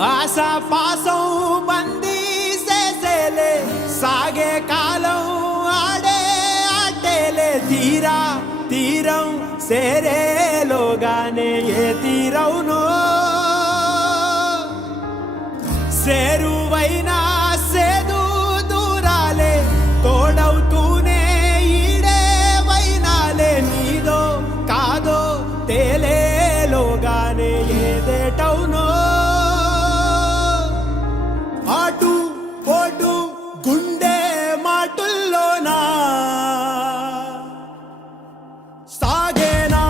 ఆశా పాసం బందీ చేసేలే సాగే కాలం ఆడే ఆటేలే తీరా తీరం సేరేలోగానే ఏ తీరవునో సేరువైనా సేదు దూరాలే తోడవుతూనే ఈడే వైనాలే నీదో కాదో తేలేలోగానే ఏదేటవునో ఆటు పోటు గుండె మాటుల్లోనా సాగేనా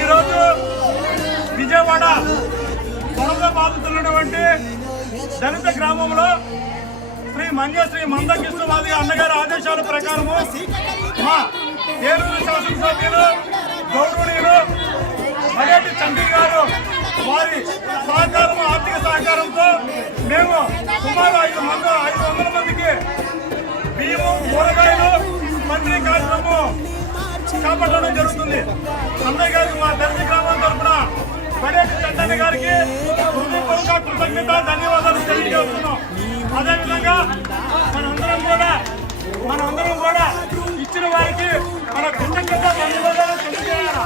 ఈరోజు విజయవాడ వరద బాధితున్నటువంటి దళిత గ్రామంలో శ్రీ మందకృష్ణవాది అన్నగారి ఆదేశాల ప్రకారము మా ఏలూరు శాసనసభ్యులు గౌరవనీయులు మరేటి చంద్రి గారు వారి సహకారం ఆర్థిక సహకారంతో మేము సుమారు 500 మందికి బియ్యము కూరగాయలు మంత్రి కార్యక్రమం చేపట్టడం జరుగుతుంది. అన్నయ్య గారికి మా దళిత గ్రామం తరఫున మరేటి చంద్రన్న గారికి హృదయపూర్వక కృతజ్ఞత ధన్యవాదాలు తెలియజేస్తున్నాం. అదేవిధంగా మనందరం కూడా ఇచ్చిన వారికి మన కృతజ్ఞత ధన్యవాదాలు తెలియజేయాలి.